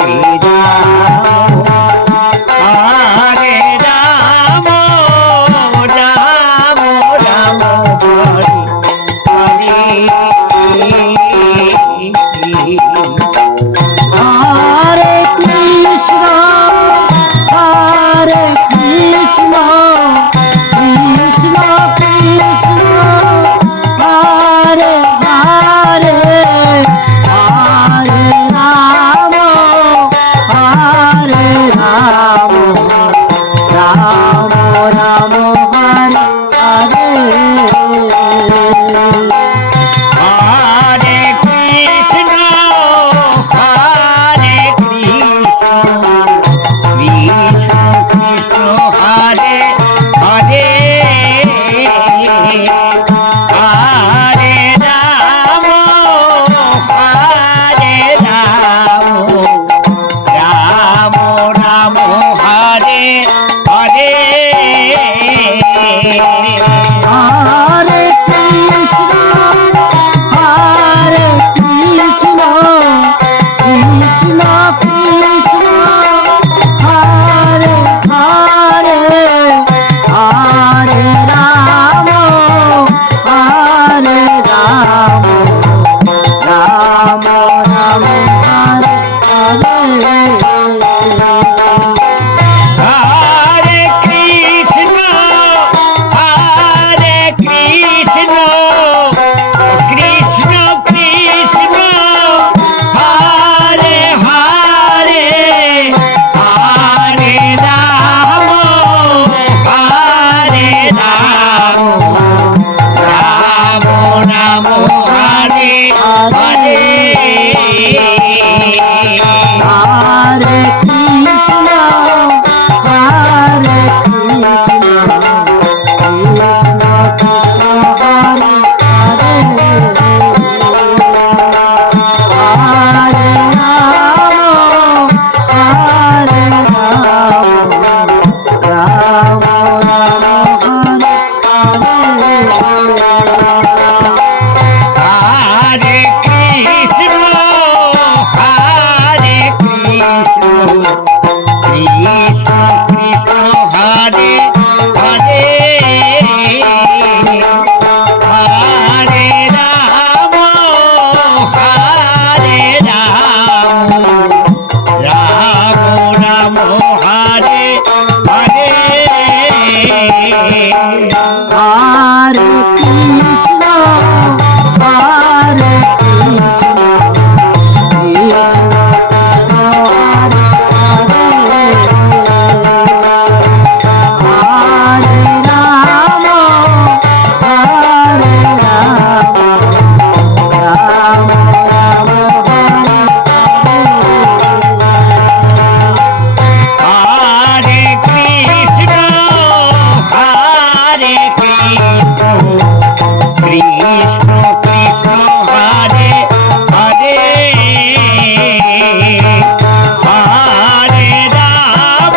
Hare Rama Ram Hare Hare Hare Krishna Krishna Krishna Hare Hare Hare Ram Ram Ram Hare Hare Hare Krishna Krishna Krishna Hare Hare Hare Ram Ram Ram Hare Hare Hare Krishna Krishna Krishna Hare Hare Hare Ram Ram Ram Hare Hare Krishna Krishna Krishna Hare Hare Hare Ram Ram Ram Hare Hare Hare Krishna Krishna Hare Hare Ram Ram Ram Hare Hare Krishna Krishna Krishna Hare Hare Hare Ram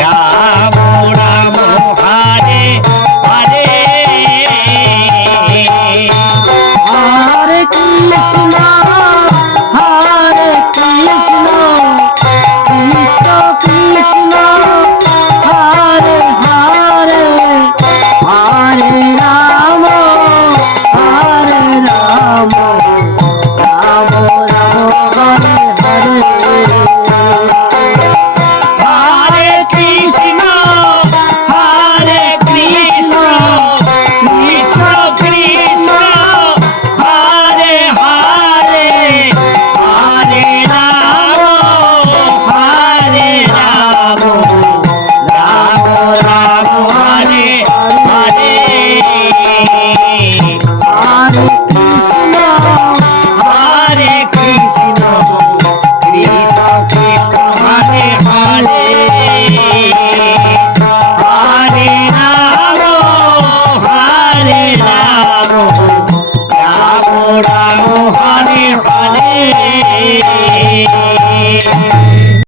Ram Ram Hare Hare Hare Krishna Krishna Krishna Hare Hare Hare Ram Ram Ram Hare Hare Hare Krishna Krishna Krishna Hare Hare Hare Ram Ram Ram Hare